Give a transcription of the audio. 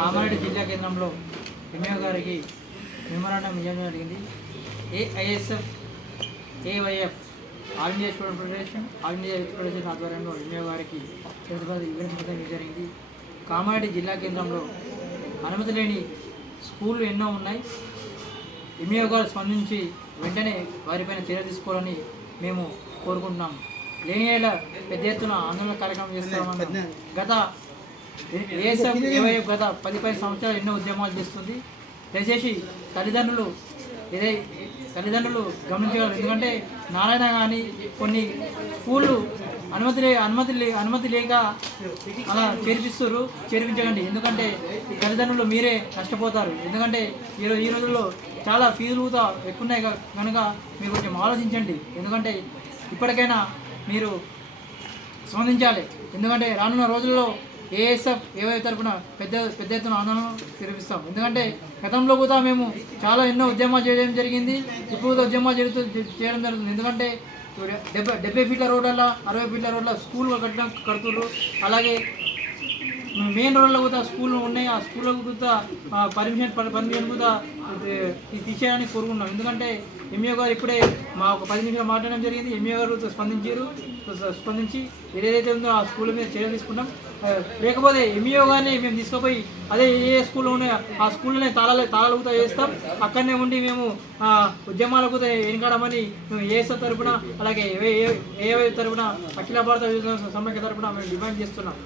కామారెడ్డి జిల్లా కేంద్రంలో ఎంఏ గారికి మెమోరాండం ఇవ్వడం జరిగింది. AISF AIYF all India student federation all India youth federation ఆధ్వర్యంలో ఎంఏ గారికి ఇవ్వడం జరిగింది. కామారెడ్డి జిల్లా కేంద్రంలో అనుమతి లేని స్కూళ్ళు ఎన్నో ఉన్నాయి. ఎంఏ గారు స్పందించి వెంటనే వారిపైన చర్య తీసుకోవాలని మేము కోరుకుంటున్నాం. లేని పెద్ద ఎత్తున ఆందోళన కార్యక్రమం చేస్తామని గత ఏఎస్ఎఫ్ ఏవైఎఫ్ గత 10-15 సంవత్సరాలు ఎన్నో ఉద్యమాలు చేస్తుంది. దయచేసి తల్లిదండ్రులు గమనించగలరు. ఎందుకంటే నారాయణ కానీ కొన్ని స్కూళ్ళు అనుమతి లేక అలా చేర్పించకండి. ఎందుకంటే తల్లిదండ్రులు మీరే నష్టపోతారు. ఎందుకంటే ఈ రోజుల్లో చాలా ఫీజులు కూడా ఎక్కువ ఉన్నాయి కనుక మీరు కొంచెం ఆలోచించండి. ఎందుకంటే ఇప్పటికైనా మీరు స్పందించాలి. ఎందుకంటే రానున్న రోజుల్లో ఏఎస్ఎఫ్ ఏవై తరపున పెద్ద ఎత్తున ఆందోళన జరిపిస్తాం. ఎందుకంటే గతంలో కూడా మేము చాలా ఎన్నో ఉద్యమాలు చేయడం జరిగింది. ఇప్పుడు కూడా ఉద్యమాలు చేయడం జరుగుతుంది. ఎందుకంటే 70 ఫీట్ల రోడ్ల 60 ఫీట్ల రోడ్ల స్కూల్ కడుతున్నారు. అలాగే మెయిన్ రోడ్లో కూడా స్కూళ్ళు ఉన్నాయి. ఆ స్కూళ్ళకు కూడా పర్మిషన్ కూడా తీసేయాలని కోరుకున్నాం. ఎందుకంటే ఎంఏ గారు ఇప్పుడే మా ఒక 10 నిమిషాలు మాట్లాడడం జరిగింది. ఎంఏ గారు స్పందించి ఏదైతే ఉందో ఆ స్కూల్ మీద చర్యలు తీసుకుంటాం. లేకపోతే ఎంఈఓ గారిని మేము తీసుకుపోయి అదే ఏ స్కూల్లో ఉన్నాయో ఆ స్కూల్లోనే తాళాలు కూడా వేస్తాం. అక్కడనే ఉండి మేము ఉద్యమాలకు వెనకాడమని మేము ఏఎస్ఎఫ్ తరఫున అలాగే ఏఐ తరఫున అఖిల భారత సమైక్య తరఫున మేము డిమాండ్ చేస్తున్నాం.